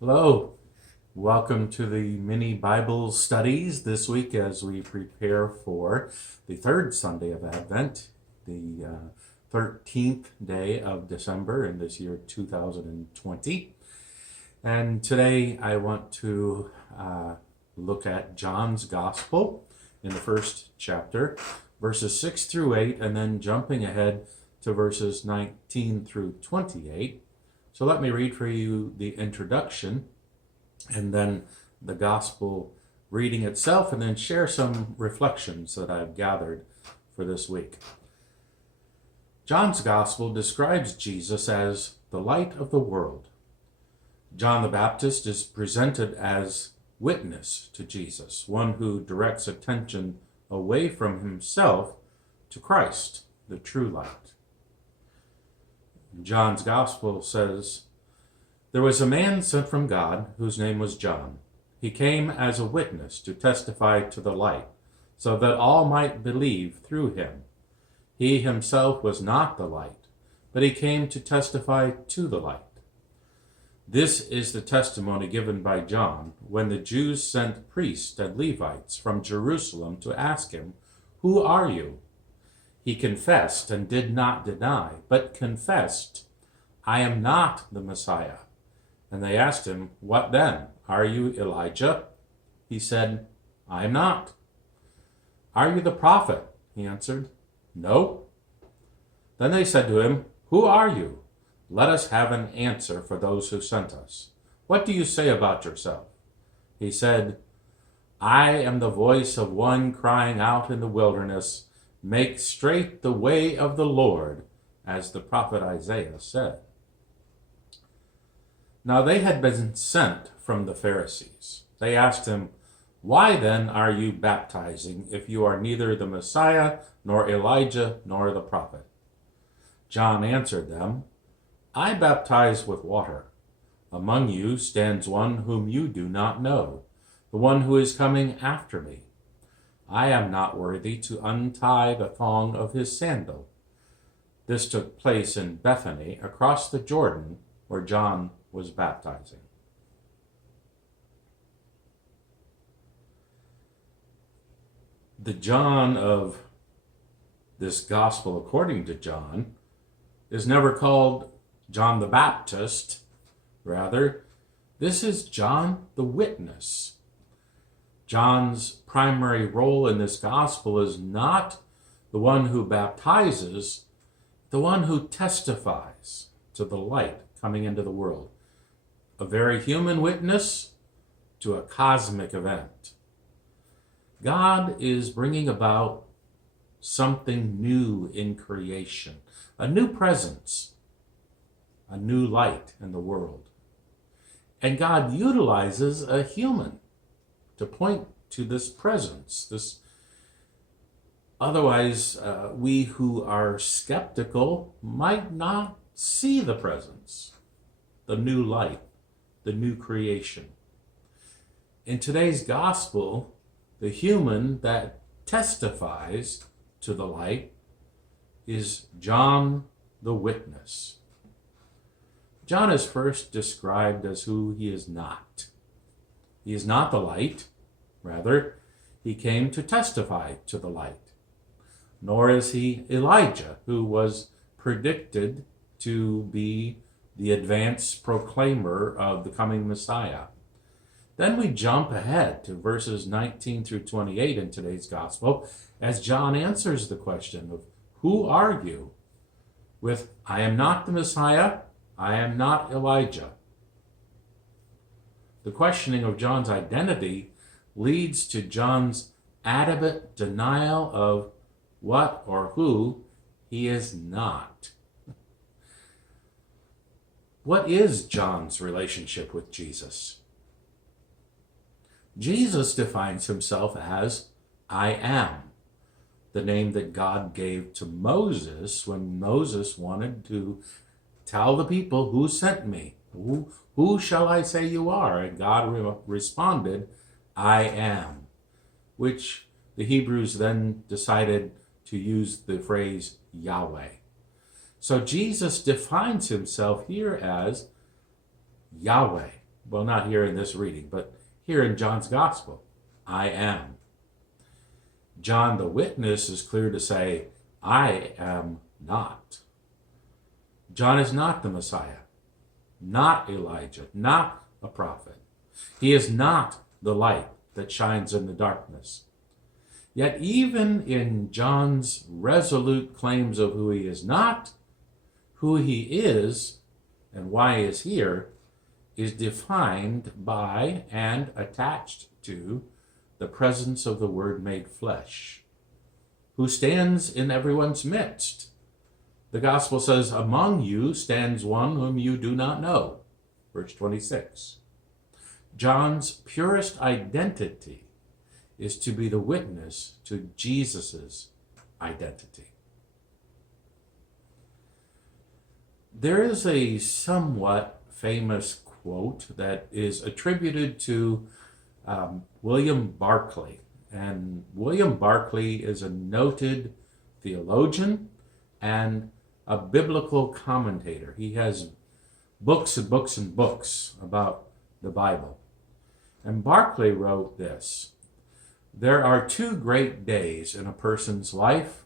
Hello, welcome to the mini Bible studies this week as we prepare for the third Sunday of Advent, the 13th day of December in this year 2020. And today I want to look at John's Gospel in the first chapter, verses 6 through 8, and then jumping ahead to verses 19 through 28. So let me read for you the introduction and then the gospel reading itself, and then share some reflections that I've gathered for this week. John's gospel describes Jesus as the light of the world. John the Baptist is presented as witness to Jesus, one who directs attention away from himself to Christ, the true light. John's gospel says, "There was a man sent from God whose name was John. He came as a witness to testify to the light, so that all might believe through him. He himself was not the light, but he came to testify to the light. This is the testimony given by John when the Jews sent priests and Levites from Jerusalem to ask him, 'Who are you?' He confessed and did not deny, but confessed, 'I am not the Messiah.' And they asked him, 'What then? Are you Elijah?' He said, 'I am not.' 'Are you the prophet?' He answered, 'No.' Then they said to him, 'Who are you? Let us have an answer for those who sent us. What do you say about yourself?' He said, 'I am the voice of one crying out in the wilderness, "Make straight the way of the Lord," as the prophet Isaiah said.' Now they had been sent from the Pharisees. They asked him, 'Why then are you baptizing if you are neither the Messiah, nor Elijah, nor the prophet?' John answered them, 'I baptize with water. Among you stands one whom you do not know, the one who is coming after me. I am not worthy to untie the thong of his sandal.' This took place in Bethany, across the Jordan, where John was baptizing." The John of this gospel, according to John, is never called John the Baptist. Rather, this is John the Witness. John's primary role in this gospel is not the one who baptizes, the one who testifies to the light coming into the world. A very human witness to a cosmic event. God is bringing about something new in creation, a new presence, a new light in the world. And God utilizes a human to point to this presence, this otherwise we who are skeptical might not see the presence, the new light, the new creation. In today's gospel, the human that testifies to the light is John the Witness. John is first described as who he is not. He is not the light. Rather, he came to testify to the light. Nor is he Elijah, who was predicted to be the advanced proclaimer of the coming Messiah. Then we jump ahead to verses 19 through 28 in today's gospel as John answers the question of, "Who are you?" with, "I am not the Messiah, I am not Elijah." The questioning of John's identity leads to John's adamant denial of what or who he is not. What is John's relationship with Jesus? Jesus defines himself as "I am," the name that God gave to Moses when Moses wanted to tell the people, "Who sent me? Who shall I say you are?" And God responded, "I am," which the Hebrews then decided to use the phrase Yahweh. So Jesus defines himself here as Yahweh, Well, not here in this reading, but here in John's gospel. I am. John the witness is clear to say, I am not. John is not the Messiah, not Elijah, not a prophet. He is not the light that shines in the darkness. Yet even in John's resolute claims of who he is not, who he is and why he is here is defined by and attached to the presence of the Word made flesh, who stands in everyone's midst. The gospel says, among you stands one whom you do not know. Verse 26. John's purest identity is to be the witness to Jesus' identity. There is a somewhat famous quote that is attributed to William Barclay. And William Barclay is a noted theologian and a biblical commentator. He has books and books and books about the Bible. And Barclay wrote this: there are two great days in a person's life,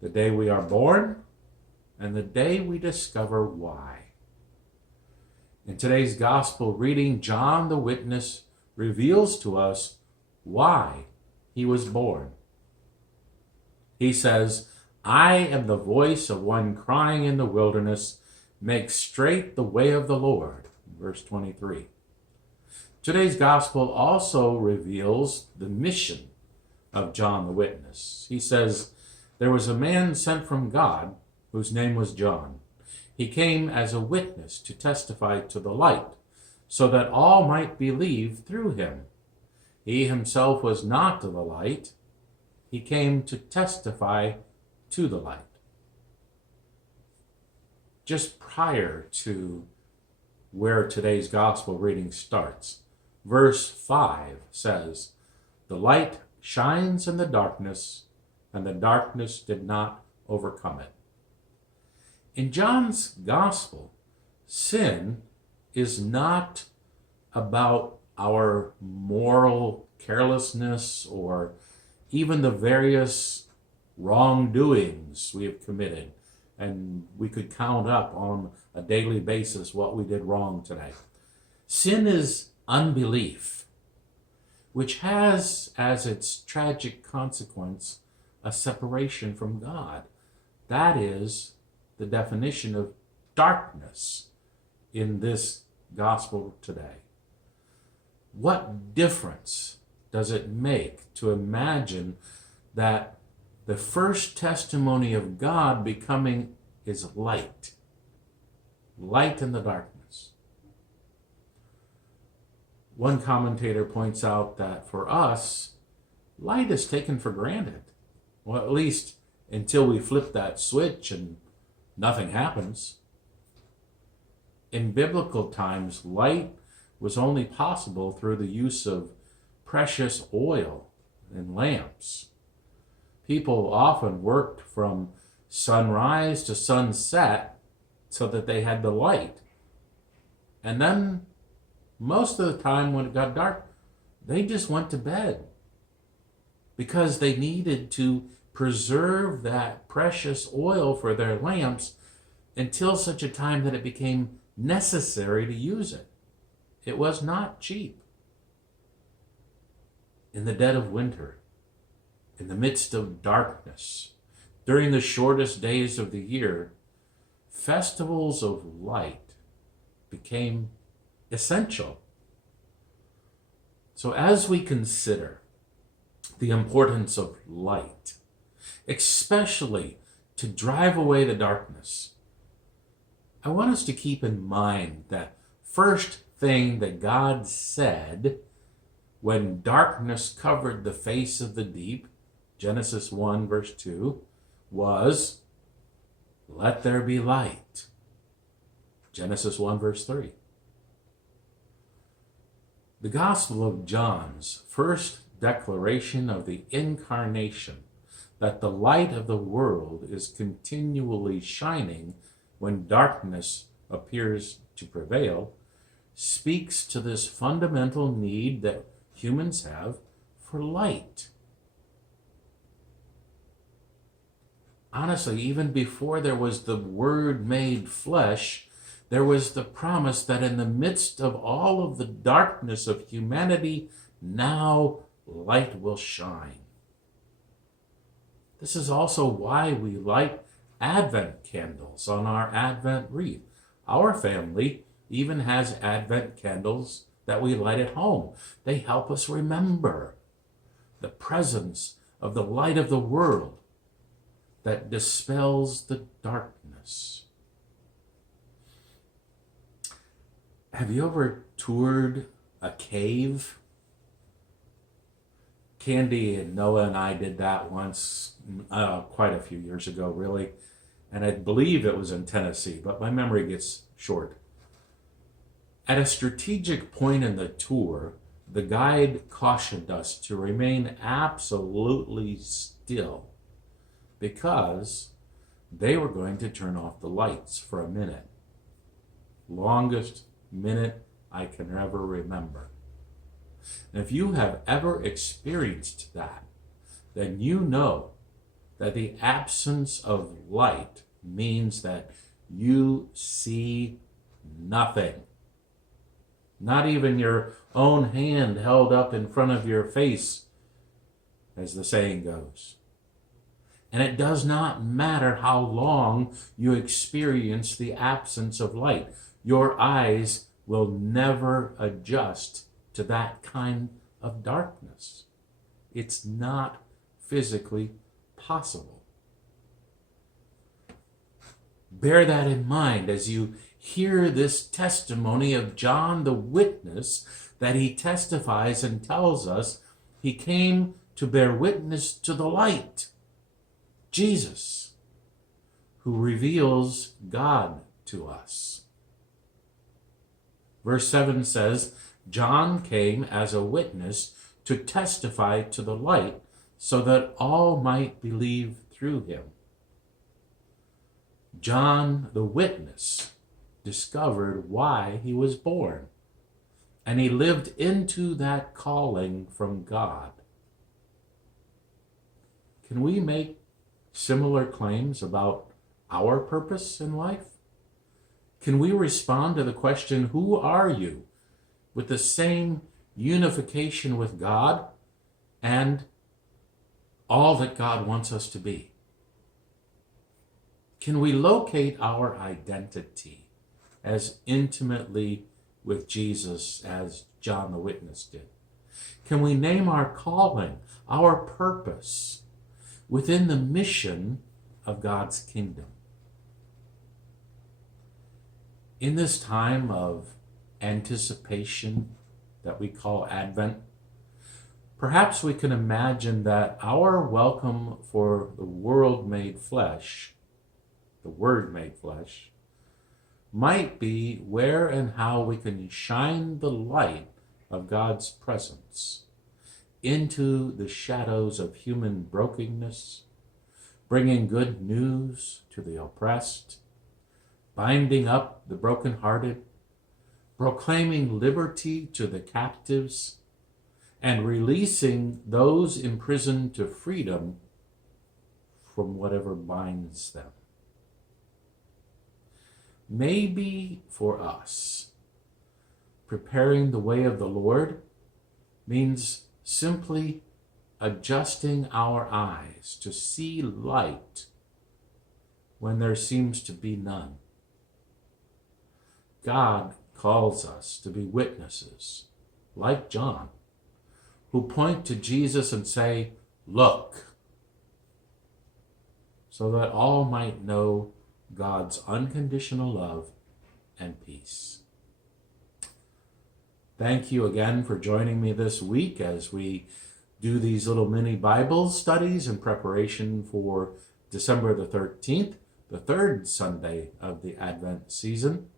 the day we are born and the day we discover why. In today's gospel reading, John the witness reveals to us why he was born. He says, I am the voice of one crying in the wilderness, make straight the way of the Lord. Verse 23. Today's gospel also reveals the mission of John the witness. He says, there was a man sent from God whose name was John. He came as a witness to testify to the light, so that all might believe through him. He himself was not the light. He came to testify to the light. Just prior to where today's gospel reading starts, verse 5 says, the light shines in the darkness, and the darkness did not overcome it. In John's gospel, sin is not about our moral carelessness or even the various wrongdoings we have committed. And we could count up on a daily basis what we did wrong today. Sin is unbelief, which has as its tragic consequence a separation from God. That is the definition of darkness in this gospel today. What difference does it make to imagine that the first testimony of God becoming is light? Light in the darkness. One commentator points out that for us, light is taken for granted. Well, at least until we flip that switch and nothing happens. In biblical times, light was only possible through the use of precious oil and lamps. People often worked from sunrise to sunset so that they had the light. And then most of the time when it got dark, they just went to bed because they needed to preserve that precious oil for their lamps until such a time that it became necessary to use it. It was not cheap. In the dead of winter, in the midst of darkness, during the shortest days of the year, festivals of light became essential. So as we consider the importance of light, especially to drive away the darkness, I want us to keep in mind that first thing that God said when darkness covered the face of the deep, Genesis 1 verse 2, was, let there be light. Genesis 1 verse 3. The Gospel of John's first declaration of the incarnation, that the light of the world is continually shining when darkness appears to prevail, speaks to this fundamental need that humans have for light. Honestly, even before there was the Word made flesh, there was the promise that in the midst of all of the darkness of humanity, now light will shine. This is also why we light Advent candles on our Advent wreath. Our family even has Advent candles that we light at home. They help us remember the presence of the light of the world that dispels the darkness. Have you ever toured a cave? Candy and Noah and I did that once, quite a few years ago, really. And I believe it was in Tennessee, but my memory gets short. At a strategic point in the tour, the guide cautioned us to remain absolutely still because they were going to turn off the lights for a minute. Longest minute I can ever remember. And if you have ever experienced that, then you know that the absence of light means that you see nothing. Not even your own hand held up in front of your face, as the saying goes. And it does not matter how long you experience the absence of light. Your eyes will never adjust to that kind of darkness. It's not physically possible. Bear that in mind as you hear this testimony of John the witness, that he testifies and tells us he came to bear witness to the light, Jesus, who reveals God to us. Verse 7 says, John came as a witness to testify to the light so that all might believe through him. John the witness discovered why he was born, and he lived into that calling from God. Can we make similar claims about our purpose in life? Can we respond to the question, who are you, with the same unification with God and all that God wants us to be? Can we locate our identity as intimately with Jesus as John the Witness did? Can we name our calling, our purpose within the mission of God's kingdom? In this time of anticipation that we call Advent, perhaps we can imagine that our welcome for the world made flesh, the Word made flesh, might be where and how we can shine the light of God's presence into the shadows of human brokenness, bringing good news to the oppressed, binding up the brokenhearted, proclaiming liberty to the captives, and releasing those imprisoned to freedom from whatever binds them. Maybe for us, preparing the way of the Lord means simply adjusting our eyes to see light when there seems to be none. God calls us to be witnesses, like John, who point to Jesus and say, "Look," so that all might know God's unconditional love and peace. Thank you again for joining me this week as we do these little mini Bible studies in preparation for December the 13th, the third Sunday of the Advent season.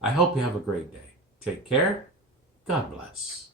I hope you have a great day. Take care. God bless.